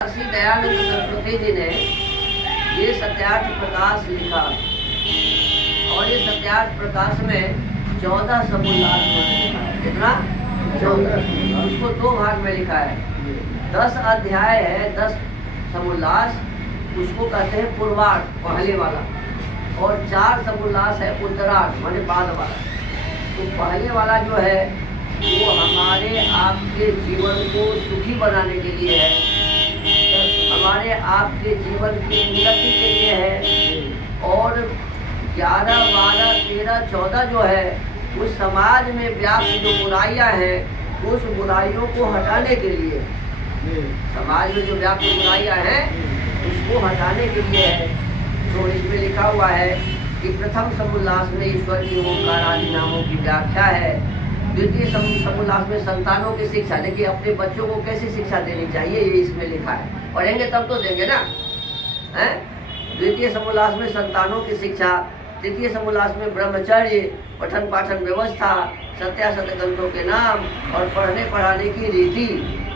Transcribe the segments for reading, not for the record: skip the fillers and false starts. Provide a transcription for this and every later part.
श्री दयानंद सरस्वती जी ने ये सत्यार्थ प्रकाश लिखा और ये सत्यार्थ प्रकाश में 14 समोल्लास लिखा है। कितना? 14। उसको 2 भाग में लिखा है। 10 अध्याय है, 10 समोल्लास, उसको कहते हैं पूर्वार्ध, पहले वाला, और 4 समोल्लास है उत्तरार्ध, माने बाद वाला। तो पहले वाला जो है वो हमारे आपके जीवन को सुखी बनाने के लिए है, हमारे आपके जीवन की उन्नति के लिए है। और 11, 12, 13, 14 जो है उस समाज में व्याप्त जो बुराइयां हैं उस बुराइयों को हटाने के लिए, समाज में जो व्याप्त बुराइयां हैं उसको हटाने के लिए है। तो इसमें लिखा हुआ है कि प्रथम समोल्लास में ईश्वर की ओंकार आदि नामों की व्याख्या है। द्वितीय समोल्लास में संतानों की शिक्षा, देखिए अपने बच्चों को कैसे शिक्षा देनी चाहिए ये इसमें लिखा है। पढ़ेंगे तब तो देंगे ना, हैं? द्वितीय समोल्लास में संतानों की शिक्षा, तृतीय समोल्लास में ब्रह्मचर्य, पठन पाठन व्यवस्था, सत्यासत्य ग्रंथों के नाम और पढ़ने पढ़ाने की रीति,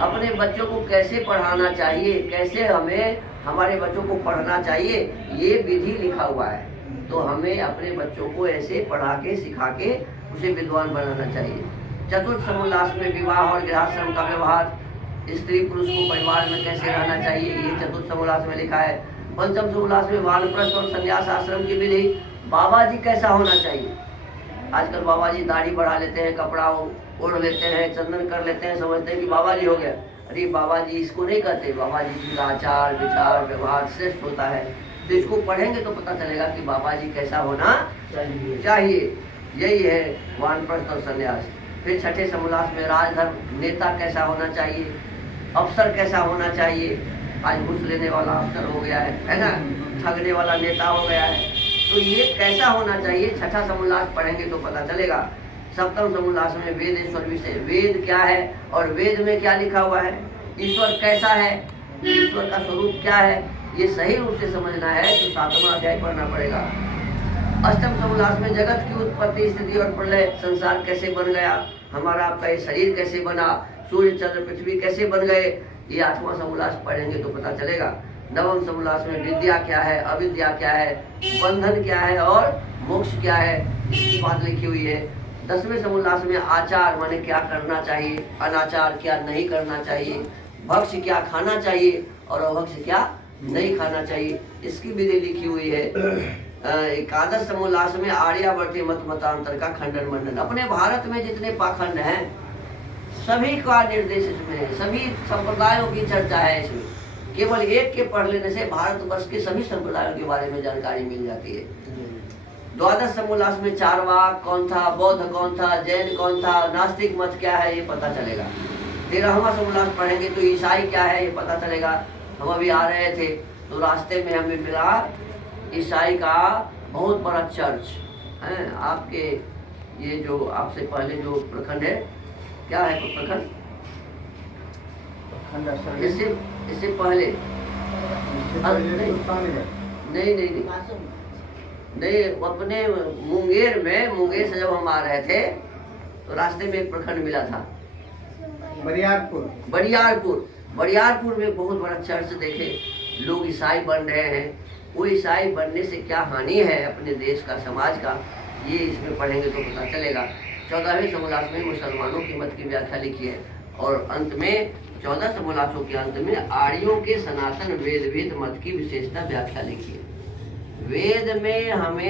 अपने बच्चों को कैसे पढ़ाना चाहिए, कैसे हमें हमारे बच्चों को पढ़ना चाहिए, ये विधि लिखा हुआ है। तो हमें अपने बच्चों को ऐसे पढ़ा के सिखा के उसे विद्वान बनाना चाहिए। चतुर्थ समोल्लास में विवाह और गृहस्थाश्रम का व्यवहार, स्त्री पुरुष को परिवार में कैसे रहना चाहिए, ये चतुर्थ समोल्लास में लिखा है। पंचम समोल्लास में वानप्रस्थ और संन्यास आश्रम की विधि, बाबा जी कैसा होना चाहिए। आजकल बाबा जी दाढ़ी बढ़ा लेते हैं, कपड़ा ओढ़ लेते हैं, चंदन कर लेते हैं, समझते हैं कि बाबा जी हो गया। अरे बाबा जी इसको नहीं कहते, बाबा जी का आचार विचार व्यवहार श्रेष्ठ होता है। तो इसको पढ़ेंगे तो पता चलेगा कि बाबा जी कैसा होना चाहिए। यही है वानप्रस्थ और संन्यास। फिर छठे समोल्लास में राजधर्म, नेता कैसा होना चाहिए, अफसर कैसा होना चाहिए। आज घूस लेने वाला अफसर हो गया है ना, ठगने वाला नेता हो गया है, तो ये कैसा होना चाहिए, छठा समोल्लास पढ़ेंगे तो पता चलेगा। सप्तम समोल्लास में वेद ईश्वर विषय, वेद क्या है और वेद में क्या लिखा हुआ है, ईश्वर कैसा है, ईश्वर का स्वरूप क्या है, ये सही रूप से समझना है तो 7वां अध्याय पढ़ना पड़ेगा। अष्टम समोल्लास में जगत की उत्पत्ति स्थिति और प्रलय, संसार कैसे बन गया, हमारा आपका ये शरीर कैसे बना, सूर्य चंद्र पृथ्वी कैसे बन गए, ये 8वां समोल्लास पढ़ेंगे तो पता चलेगा। नवम समोल्लास में विद्या क्या है, अविद्या क्या है, बंधन क्या है और मोक्ष क्या है, इसकी बात लिखी हुई है। 10वें समोल्लास में आचार माने क्या करना चाहिए, अनाचार क्या नहीं करना चाहिए, भक्ष्य क्या खाना चाहिए और अभक्ष्य क्या नहीं खाना चाहिए, इसकी विधि लिखी हुई है। 11 समोल्लास में आर्यावर्ती मत मतांतर का खंडन मंडन, अपने भारत में जितने पाखंड हैं सभी का निर्देश इसमें है, सभी संप्रदायों की चर्चा है इसमें। केवल एक के पढ़ लेने से भारतवर्ष के सभी संप्रदायों के बारे में जानकारी मिल जाती है। 12 समोल्लास में चारवाक कौन था, बौद्ध कौन था, जैन कौन था, नास्तिक मत क्या है ये पता चलेगा। 13वां समोल्लास पढ़ेंगे तो ईसाई क्या है ये पता चलेगा। हम अभी आ रहे थे तो रास्ते में हमें मिला ईसाई का बहुत बड़ा चर्च है। आपके ये जो आपसे पहले जो प्रखंड है, क्या है प्रखंड, इससे पहले नहीं, अपने मुंगेर में, मुंगेर से जब हम आ रहे थे तो रास्ते में एक प्रखंड मिला था, बरियारपुर में बहुत बड़ा चर्च देखे, लोग ईसाई बन रहे हैं। वो ईसाई बनने से क्या हानि है अपने देश का, समाज का, ये इसमें पढ़ेंगे तो पता चलेगा। 14वें समोल्लास में मुसलमानों की मत की व्याख्या लिखी है और अंत में 14 समोल्लासों के अंत में आर्यों के सनातन वेद मत की विशेषता व्याख्या लिखी है। वेद में हमें